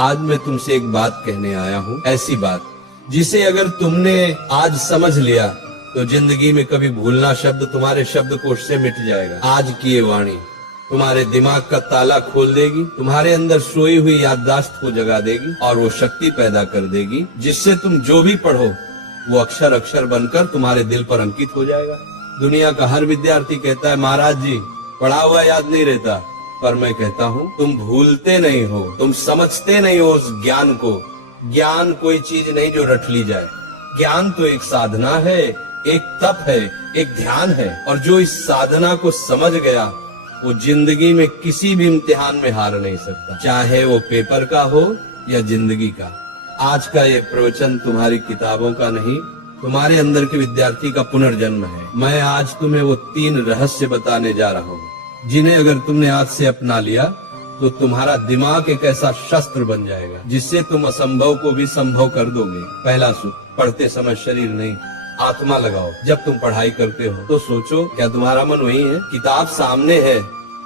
आज मैं तुमसे एक बात कहने आया हूँ, ऐसी बात जिसे अगर तुमने आज समझ लिया तो जिंदगी में कभी भूलना शब्द तुम्हारे शब्दकोश से मिट जाएगा। आज की ये वाणी तुम्हारे दिमाग का ताला खोल देगी, तुम्हारे अंदर सोई हुई याददाश्त को जगा देगी और वो शक्ति पैदा कर देगी जिससे तुम जो भी पढ़ो वो अक्षर अक्षर बनकर तुम्हारे दिल पर अंकित हो जाएगा। दुनिया का हर विद्यार्थी कहता है महाराज जी पढ़ा हुआ याद नहीं रहता, पर मैं कहता हूँ तुम भूलते नहीं हो, तुम समझते नहीं हो उस ज्ञान को। ज्ञान कोई चीज नहीं जो रट ली जाए, ज्ञान तो एक साधना है, एक तप है, एक ध्यान है, और जो इस साधना को समझ गया वो जिंदगी में किसी भी इम्तिहान में हार नहीं सकता, चाहे वो पेपर का हो या जिंदगी का। आज का ये प्रवचन तुम्हारी किताबों का नहीं, तुम्हारे अंदर के विद्यार्थी का पुनर्जन्म है। मैं आज तुम्हें वो 3 रहस्य बताने जा रहा हूँ जिन्हें अगर तुमने आज से अपना लिया तो तुम्हारा दिमाग एक ऐसा शस्त्र बन जाएगा जिससे तुम असंभव को भी संभव कर दोगे। पहला सूत्र, पढ़ते समय शरीर नहीं आत्मा लगाओ। जब तुम पढ़ाई करते हो तो सोचो क्या तुम्हारा मन वही है? किताब सामने है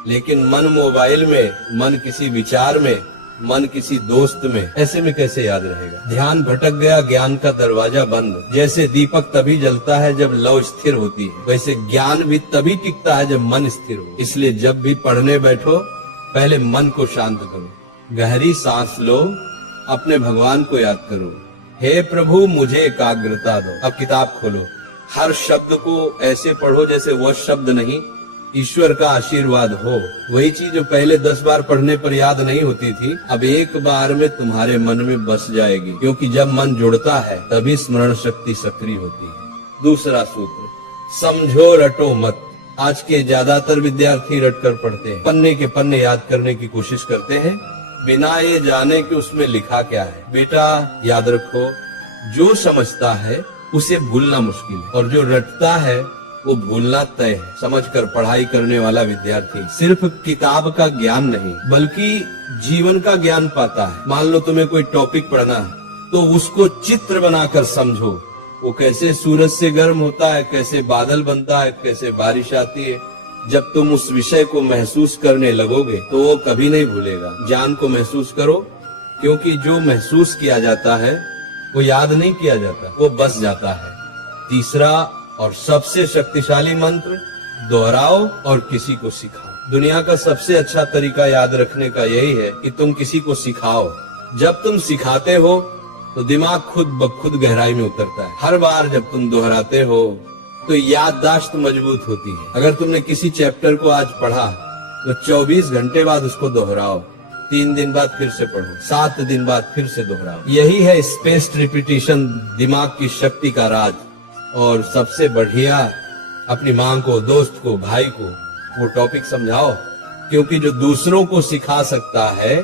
लेकिन मन मोबाइल में, मन किसी विचार में, मन किसी दोस्त में, ऐसे में कैसे याद रहेगा? ध्यान भटक गया, ज्ञान का दरवाजा बंद। जैसे दीपक तभी जलता है जब लौ स्थिर होती है, वैसे ज्ञान भी तभी टिकता है जब मन स्थिर हो। इसलिए जब भी पढ़ने बैठो पहले मन को शांत करो, गहरी सांस लो, अपने भगवान को याद करो, हे प्रभु मुझे एकाग्रता दो। अब किताब खोलो, हर शब्द को ऐसे पढ़ो जैसे वह शब्द नहीं ईश्वर का आशीर्वाद हो। वही चीज जो पहले 10 बार पढ़ने पर याद नहीं होती थी अब एक बार में तुम्हारे मन में बस जाएगी, क्योंकि जब मन जुड़ता है तभी स्मरण शक्ति सक्रिय होती है। दूसरा सूत्र, समझो रटो मत। आज के ज्यादातर विद्यार्थी रट कर पढ़ते हैं, पन्ने के पन्ने याद करने की कोशिश करते हैं बिना ये जाने कि उसमें लिखा क्या है। बेटा याद रखो, जो समझता है उसे भूलना मुश्किल है और जो रटता है वो भूलना तय है। समझकर पढ़ाई करने वाला विद्यार्थी सिर्फ किताब का ज्ञान नहीं बल्कि जीवन का ज्ञान पाता है। मान लो तुम्हें कोई टॉपिक पढ़ना है तो उसको चित्र बनाकर समझो, वो कैसे सूरज से गर्म होता है, कैसे बादल बनता है, कैसे बारिश आती है। जब तुम उस विषय को महसूस करने लगोगे तो वो कभी नहीं भूलेगा। ज्ञान को महसूस करो, क्योंकि जो महसूस किया जाता है वो याद नहीं किया जाता, वो बस जाता है। तीसरा और सबसे शक्तिशाली मंत्र, दोहराओ और किसी को सिखाओ। दुनिया का सबसे अच्छा तरीका याद रखने का यही है कि तुम किसी को सिखाओ। जब तुम सिखाते हो तो दिमाग खुद ब खुद गहराई में उतरता है। हर बार जब तुम दोहराते हो तो याददाश्त मजबूत होती है। अगर तुमने किसी चैप्टर को आज पढ़ा तो 24 घंटे बाद उसको दोहराओ, 3 दिन बाद फिर से पढ़ो, 7 दिन बाद फिर से दोहराओ। यही है स्पेस्ड रिपीटिशन, दिमाग की शक्ति का राज। और सबसे बढ़िया, अपनी माँ को, दोस्त को, भाई को वो टॉपिक समझाओ, क्योंकि जो दूसरों को सिखा सकता है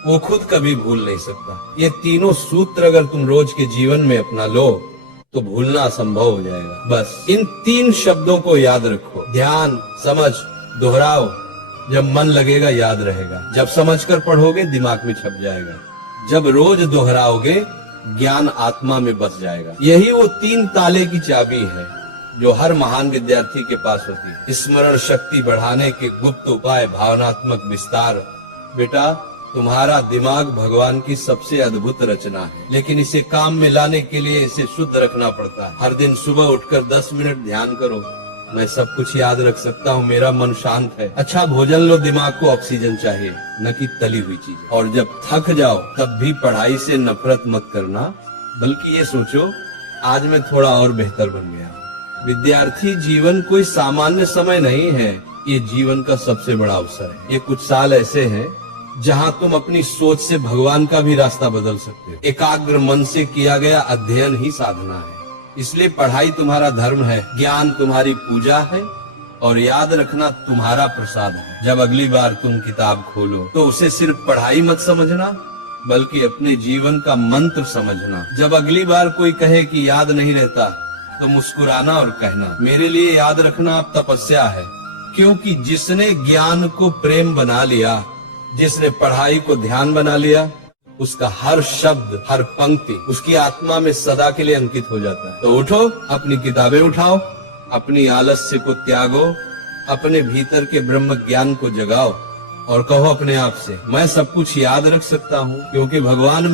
वो खुद कभी भूल नहीं सकता। ये तीनों सूत्र अगर तुम रोज के जीवन में अपना लो तो भूलना असंभव हो जाएगा। बस इन 3 शब्दों को याद रखो, ध्यान, समझ, दोहराओ। जब मन लगेगा याद रहेगा, जब समझकर पढ़ोगे दिमाग में छप जाएगा, जब रोज दोहराओगे ज्ञान आत्मा में बस जाएगा। यही वो 3 ताले की चाबी है जो हर महान विद्यार्थी के पास होती है। स्मरण शक्ति बढ़ाने के गुप्त उपाय, भावनात्मक विस्तार। बेटा तुम्हारा दिमाग भगवान की सबसे अद्भुत रचना है, लेकिन इसे काम में लाने के लिए इसे शुद्ध रखना पड़ता है। हर दिन सुबह उठकर 10 मिनट ध्यान करो, मैं सब कुछ याद रख सकता हूँ, मेरा मन शांत है। अच्छा भोजन लो, दिमाग को ऑक्सीजन चाहिए, न कि तली हुई चीज। और जब थक जाओ तब भी पढ़ाई से नफरत मत करना, बल्कि ये सोचो आज मैं थोड़ा और बेहतर बन गया। विद्यार्थी जीवन कोई सामान्य समय नहीं है, ये जीवन का सबसे बड़ा अवसर है। ये कुछ साल ऐसे हैं जहाँ तुम अपनी सोच से भगवान का भी रास्ता बदल सकते हो। एकाग्र मन से किया गया अध्ययन ही साधना है। इसलिए पढ़ाई तुम्हारा धर्म है, ज्ञान तुम्हारी पूजा है और याद रखना तुम्हारा प्रसाद है। जब अगली बार तुम किताब खोलो तो उसे सिर्फ पढ़ाई मत समझना बल्कि अपने जीवन का मंत्र समझना। जब अगली बार कोई कहे कि याद नहीं रहता तो मुस्कुराना और कहना, मेरे लिए याद रखना अब तपस्या है। क्योंकि जिसने ज्ञान को प्रेम बना लिया, जिसने पढ़ाई को ध्यान बना लिया, उसका हर शब्द, हर पंक्ति उसकी आत्मा में सदा के लिए अंकित हो जाता है। तो उठो, अपनी किताबें उठाओ, अपनी आलस्य को त्यागो, अपने भीतर के ब्रह्म ज्ञान को जगाओ और कहो अपने आप से, मैं सब कुछ याद रख सकता हूँ, क्योंकि भगवान में